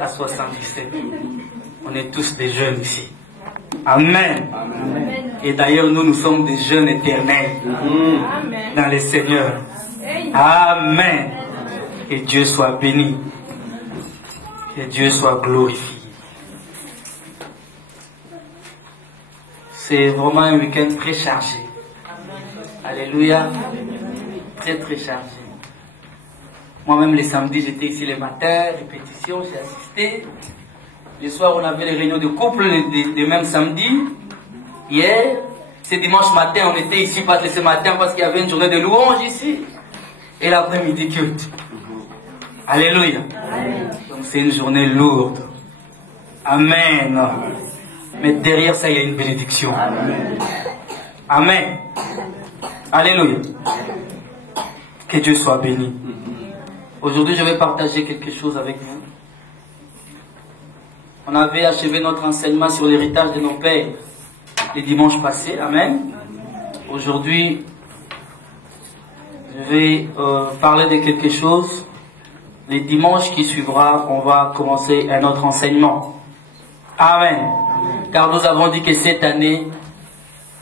À 77. On est tous des jeunes ici. Amen. Amen. Et d'ailleurs, nous sommes des jeunes éternels dans le Seigneur. Amen. Que Dieu soit béni. Que Dieu soit glorifié. C'est vraiment un week-end très chargé. Alléluia. Très très chargé. Moi-même, les samedis, j'étais ici le matin, répétition, j'ai assisté. Le soir, on avait les réunions de couple, les mêmes samedis. Hier, c'est dimanche matin, on était ici parce que ce matin, parce qu'il y avait une journée de louange ici. Et l'après-midi, culte. Alléluia. Donc c'est une journée lourde. Amen. Mais derrière ça, il y a une bénédiction. Amen. Alléluia. Que Dieu soit béni. Aujourd'hui, je vais partager quelque chose avec vous. On avait achevé notre enseignement sur l'héritage de nos pères le dimanche passé. Amen. Aujourd'hui, je vais parler de quelque chose. Le dimanche qui suivra, on va commencer un autre enseignement. Amen. Car nous avons dit que cette année,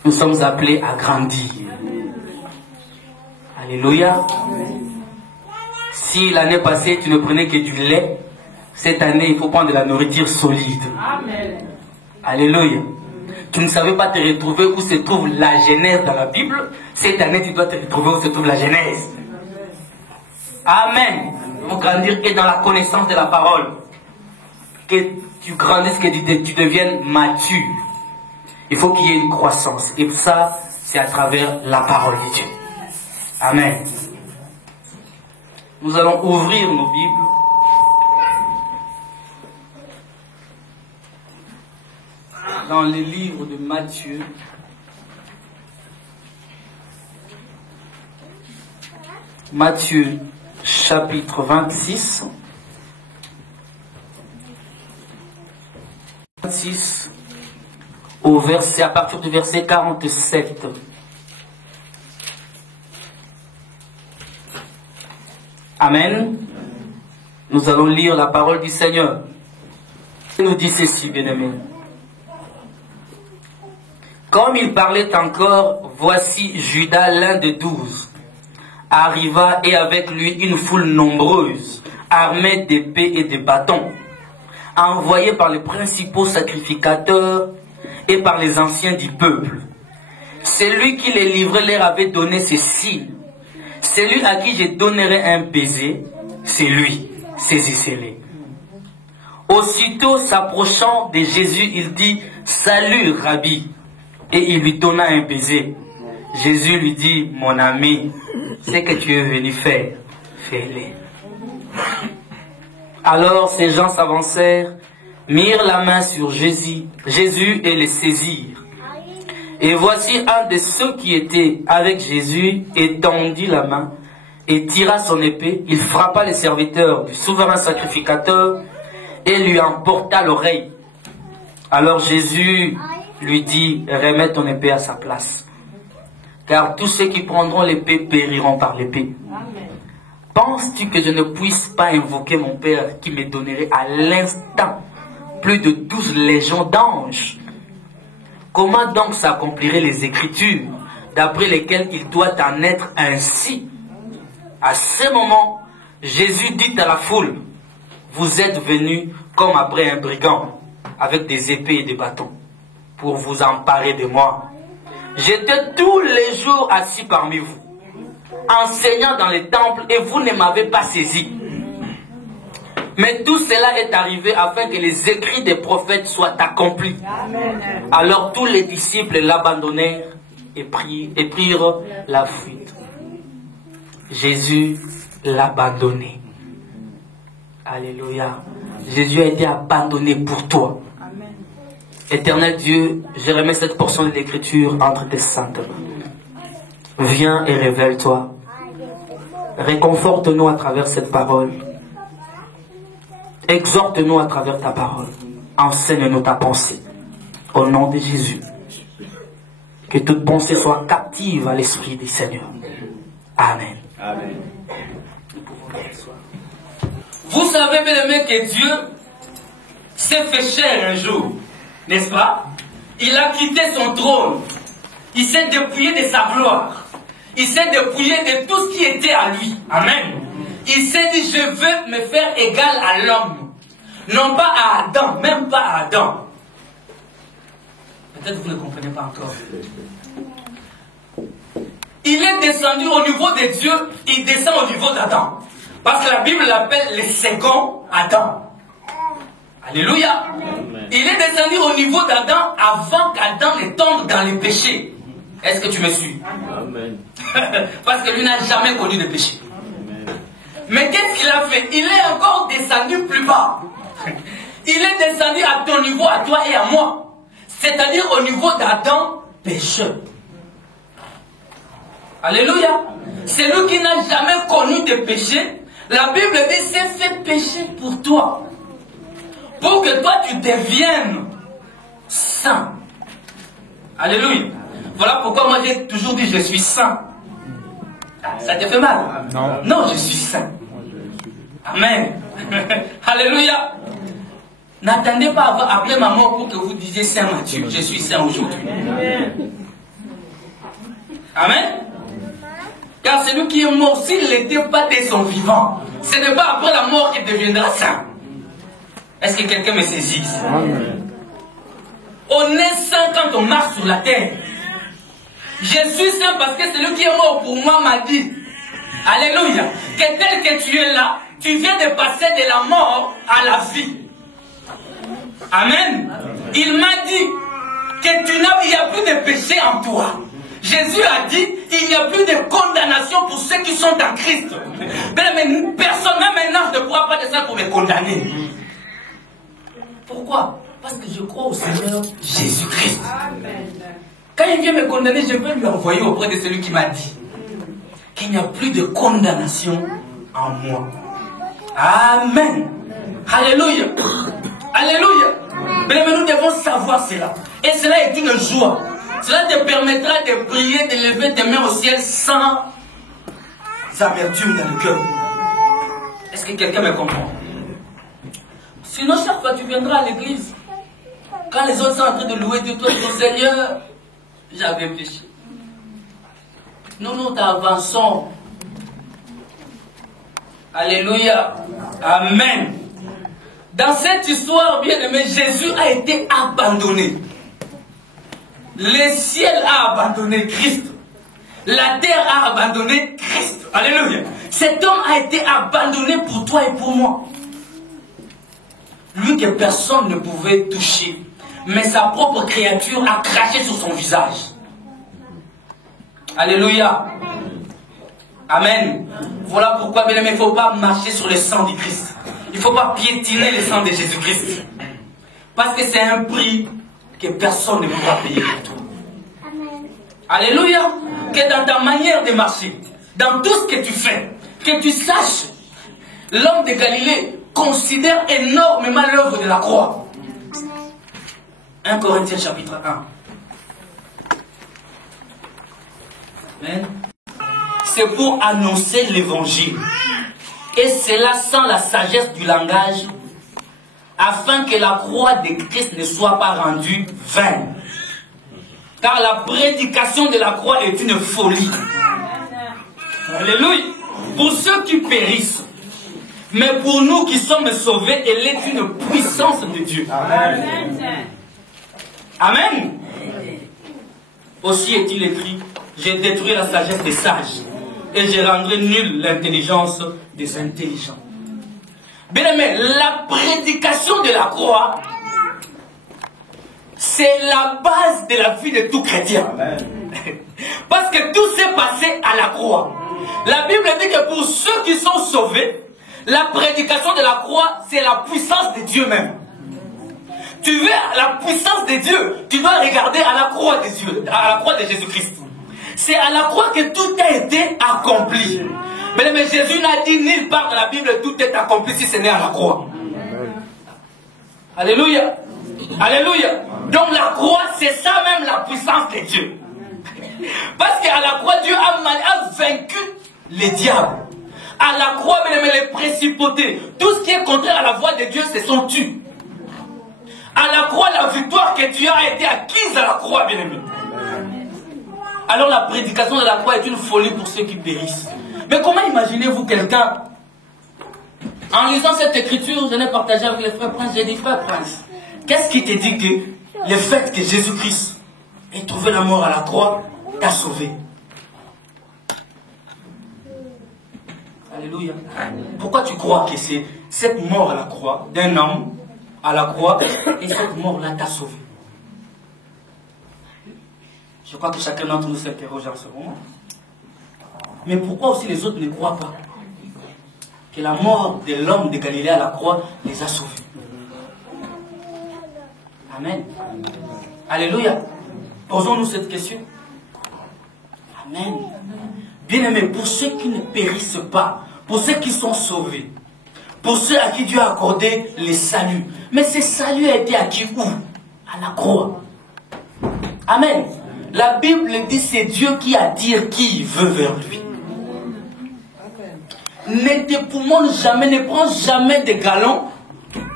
nous sommes appelés à grandir. Alléluia. Si l'année passée, tu ne prenais que du lait, cette année, il faut prendre de la nourriture solide. Amen. Alléluia. Tu ne savais pas te retrouver où se trouve la Genèse dans la Bible. Cette année, tu dois te retrouver où se trouve la Genèse. Amen. Pour grandir et dans la connaissance de la parole. Que tu grandisses, que tu deviennes mature. Il faut qu'il y ait une croissance. Et ça, c'est à travers la parole de Dieu. Amen. Nous allons ouvrir nos Bibles. Dans le livre de Matthieu. Matthieu, chapitre 26. 26 au verset, à partir du verset 47. Amen. Nous allons lire la parole du Seigneur. Il nous dit ceci, bien-aimés. Comme il parlait encore, voici Judas, l'un des 12, arriva et avec lui une foule nombreuse, armée d'épées et de bâtons, envoyés par les principaux sacrificateurs et par les anciens du peuple. Celui qui les livrait leur avait donné ces signes. Celui à qui je donnerai un baiser, c'est lui. Saisissez-les. Aussitôt s'approchant de Jésus, il dit « Salut, Rabbi !» et il lui donna un baiser. Jésus lui dit « Mon ami, ce que tu es venu faire, fais-le. » Alors ces gens s'avancèrent, mirent la main sur Jésus et le saisirent. Et voici un de ceux qui étaient avec Jésus étendit la main et tira son épée. Il frappa les serviteurs du souverain sacrificateur et lui emporta l'oreille. Alors Jésus lui dit, remets ton épée à sa place. Car tous ceux qui prendront l'épée périront par l'épée. Penses-tu que je ne puisse pas invoquer mon Père qui me donnerait à l'instant plus de 12 légions d'anges? Comment donc s'accompliraient les Écritures d'après lesquelles il doit en être ainsi? À ce moment, Jésus dit à la foule, vous êtes venus comme après un brigand, avec des épées et des bâtons, pour vous emparer de moi. J'étais tous les jours assis parmi vous, enseignant dans les temples, et vous ne m'avez pas saisi. Mais tout cela est arrivé afin que les écrits des prophètes soient accomplis. Alors tous les disciples l'abandonnèrent et prirent la fuite. Jésus l'a abandonné. Alléluia. Jésus a été abandonné pour toi. Éternel Dieu, je remets cette portion de l'écriture entre tes saintes mains. Viens et révèle-toi. Réconforte-nous à travers cette parole. Exhorte-nous à travers ta parole. Enseigne-nous ta pensée. Au nom de Jésus. Que toute pensée soit captive à l'Esprit du Seigneur. Amen. Amen. Vous savez, bien aimé, que Dieu s'est fait chair un jour, n'est-ce pas? Il a quitté son trône. Il s'est dépouillé de sa gloire. Il s'est dépouillé de tout ce qui était à lui. Amen. Il s'est dit, je veux me faire égal à l'homme. Non pas à Adam, même pas à Adam. Peut-être que vous ne comprenez pas encore. Il est descendu au niveau de Dieu, il descend au niveau d'Adam. Parce que la Bible l'appelle le second Adam. Alléluia. Amen. Il est descendu au niveau d'Adam avant qu'Adam ne tombe dans les péchés. Est-ce que tu me suis? Amen. Parce que lui n'a jamais connu de péché. Amen. Mais qu'est-ce qu'il a fait? Il est encore descendu plus bas. Il est descendu à ton niveau, à toi et à moi. C'est-à-dire au niveau d'Adam, pécheur. Alléluia. C'est lui qui n'a jamais connu de péché. La Bible dit, c'est fait péché pour toi. Pour que toi, tu deviennes saint. Alléluia. Voilà pourquoi moi, j'ai toujours dit, je suis saint. Ça te fait mal? Non. Non, je suis saint. Amen. Alléluia. N'attendez pas après ma mort pour que vous disiez Saint Matthieu. Je suis saint aujourd'hui. Amen. Car celui qui est mort, s'il n'était pas dès son vivant, ce n'est pas après la mort qu'il deviendra saint. Est-ce que quelqu'un me saisit ici? On est saint quand on marche sur la terre. Je suis saint parce que celui qui est mort pour moi m'a dit, alléluia, que tel que tu es là, tu viens de passer de la mort à la vie. Amen. Il m'a dit que il n'y a plus de péché en toi. Jésus a dit, il n'y a plus de condamnation pour ceux qui sont en Christ. Mais personne, même maintenant, ne pourra pas descendre pour me condamner. Pourquoi? Parce que je crois au Seigneur Jésus-Christ. Quand il vient me condamner, je peux lui envoyer auprès de celui qui m'a dit qu'il n'y a plus de condamnation en moi. Amen. Alléluia. Alléluia. Mais nous devons savoir cela. Et cela est une joie. Cela te permettra de prier, de lever tes mains au ciel sans amertume dans le cœur. Est-ce que quelqu'un me comprend? Sinon, chaque fois tu viendras à l'église, quand les autres sont en train de louer Dieu, toi, ton Seigneur, j'avais péché. Nous t'avançons. Alléluia. Amen. Dans cette histoire, bien aimé, Jésus a été abandonné. Le ciel a abandonné Christ. La terre a abandonné Christ. Alléluia. Cet homme a été abandonné pour toi et pour moi. Lui que personne ne pouvait toucher. Mais sa propre créature a craché sur son visage. Alléluia. Amen. Voilà pourquoi, bien aimé, il ne faut pas marcher sur le sang du Christ. Il ne faut pas piétiner le sang de Jésus-Christ. Parce que c'est un prix que personne ne pourra payer pour toi. Amen. Alléluia. Que dans ta manière de marcher, dans tout ce que tu fais, que tu saches, l'homme de Galilée considère énormément l'œuvre de la croix. 1 Corinthiens chapitre 1. Amen. C'est pour annoncer l'évangile. Et cela sans la sagesse du langage, afin que la croix de Christ ne soit pas rendue vaine. Car la prédication de la croix est une folie. Alléluia. Pour ceux qui périssent, mais pour nous qui sommes sauvés, elle est une puissance de Dieu. Amen. Amen. Aussi est-il écrit, j'ai détruit la sagesse des sages et je rendrai nulle l'intelligence des intelligents. Bien aimé, la prédication de la croix, c'est la base de la vie de tout chrétien. Amen. Parce que tout s'est passé à la croix. La Bible dit que pour ceux qui sont sauvés, la prédication de la croix, c'est la puissance de Dieu même. Tu veux la puissance de Dieu, tu dois regarder à la croix de Dieu, à la croix de Jésus-Christ. C'est à la croix que tout a été accompli. Mais Jésus n'a dit nulle part dans la Bible tout est accompli si ce n'est à la croix. Alléluia. Alléluia. Donc la croix, c'est ça même la puissance de Dieu. Parce qu'à la croix, Dieu a vaincu les diables. À la croix, les principautés, tout ce qui est contraire à la voix de Dieu, c'est son tu. À la croix, la victoire que tu as a été acquise à la croix, bien-aimé. Alors la prédication de la croix est une folie pour ceux qui périssent. Mais comment imaginez-vous quelqu'un, en lisant cette écriture, je l'ai partagé avec les frères Prince, j'ai dit, frère Prince, qu'est-ce qui te dit que le fait que Jésus-Christ ait trouvé la mort à la croix t'a sauvé? Alléluia. Pourquoi tu crois que c'est cette mort à la croix, d'un homme à la croix, et cette mort-là t'a sauvé? Je crois que chacun d'entre nous s'interroge en ce moment. Mais pourquoi aussi les autres ne croient pas que la mort de l'homme de Galilée à la croix les a sauvés? Amen. Alléluia. Posons-nous cette question. Amen. Bien-aimés, pour ceux qui ne périssent pas, pour ceux qui sont sauvés, pour ceux à qui Dieu a accordé le salut. Mais ce salut a été acquis où? À la croix. Amen. La Bible dit c'est Dieu qui attire qui il veut vers lui. Ne t'époumonne jamais, ne prends jamais de galons.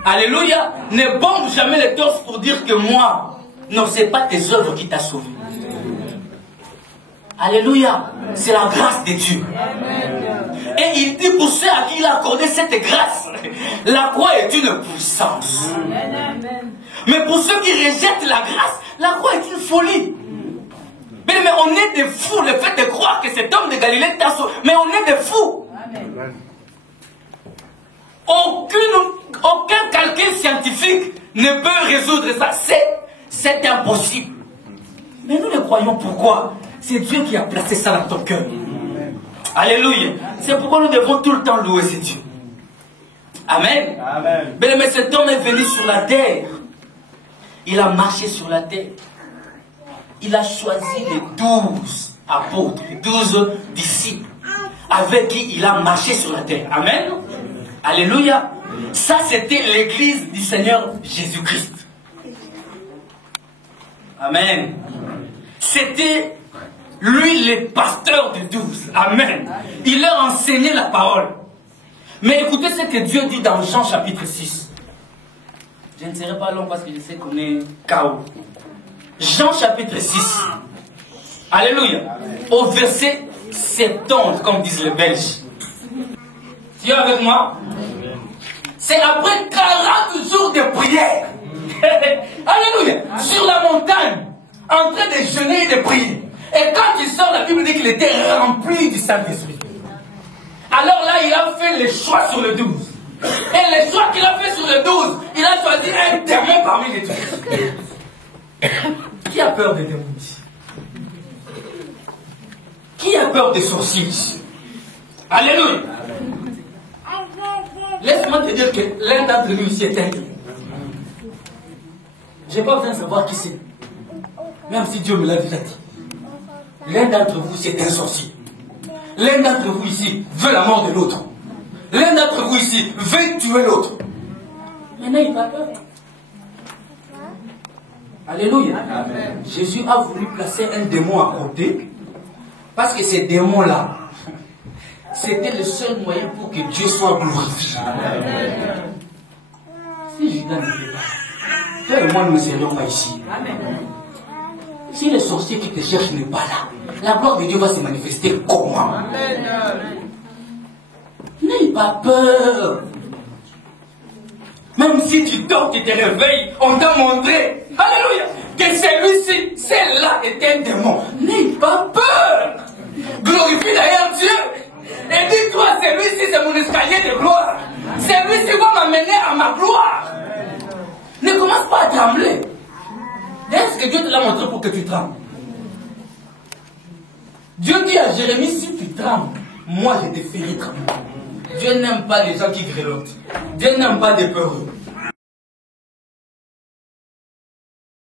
Alléluia. Ne bombe jamais les torses pour dire que moi. Non, ce n'est pas tes œuvres qui t'ont sauvé. Alléluia. C'est la grâce de Dieu. Et il dit pour ceux à qui il a accordé cette grâce, la croix est une puissance. Mais pour ceux qui rejettent la grâce, la croix est une folie. Mais on est des fous, le fait de croire que cet homme de Galilée t'a sauvé. Mais on est des fous. Aucun calcul scientifique ne peut résoudre ça. C'est impossible. Mais nous le croyons pourquoi? C'est Dieu qui a placé ça dans ton cœur. Alléluia. C'est pourquoi nous devons tout le temps louer ce Dieu. Amen. Amen. Mais cet homme est venu sur la terre. Il a marché sur la terre. Il a choisi les 12 apôtres, les 12 disciples avec qui il a marché sur la terre. Amen. Alléluia. Ça, c'était l'église du Seigneur Jésus-Christ. Amen. C'était lui le pasteur des 12. Amen. Il leur enseignait la parole. Mais écoutez ce que Dieu dit dans Jean chapitre 6. Je ne serai pas long parce que je sais qu'on est KO. Jean chapitre 6. Alléluia. Au verset 70, comme disent les Belges. Tu es avec moi? C'est après 40 jours de prière. Alléluia. Sur la montagne, en train de jeûner et de prier. Et quand il sort, la Bible dit qu'il était rempli du Saint-Esprit. Alors là, il a fait le choix sur le 12. Et le choix qu'il a fait sur le 12, il a choisi un démon parmi les 12. Qui a peur des démons ici? Qui a peur des sorciers ici? Alléluia. Laisse-moi te dire que l'un d'entre nous ici est un démon. Je n'ai pas besoin de savoir qui c'est. Même si Dieu me l'a déjà dit. L'un d'entre vous, c'est un sorcier. L'un d'entre vous ici veut la mort de l'autre. L'un d'entre vous ici veut tuer l'autre. Mais n'ayez pas peur. Alléluia. Amen. Jésus a voulu placer un démon à côté. Parce que ces démons-là, c'était le seul moyen pour que Dieu soit glorifié. Amen. Si Judas n'était pas, toi et moi, nous ne serions pas ici. Amen. Si le sorcier qui te cherche n'est pas là, la gloire de Dieu va se manifester comment? N'aie pas peur. Même si tu dors, tu te réveilles, on t'a montré, alléluia, que celui-ci, celle-là est un démon. N'aie pas peur. Glorifie d'ailleurs Dieu. Et dis-toi, celui-ci, c'est mon escalier de gloire. Celui-ci va m'amener à ma gloire. Ne commence pas à trembler. Est-ce que Dieu te l'a montré pour que tu trembles? Dieu dit à Jérémie, si tu trembles, moi je te ferai trembler. Dieu n'aime pas les gens qui grelottent. Dieu n'aime pas des peureux.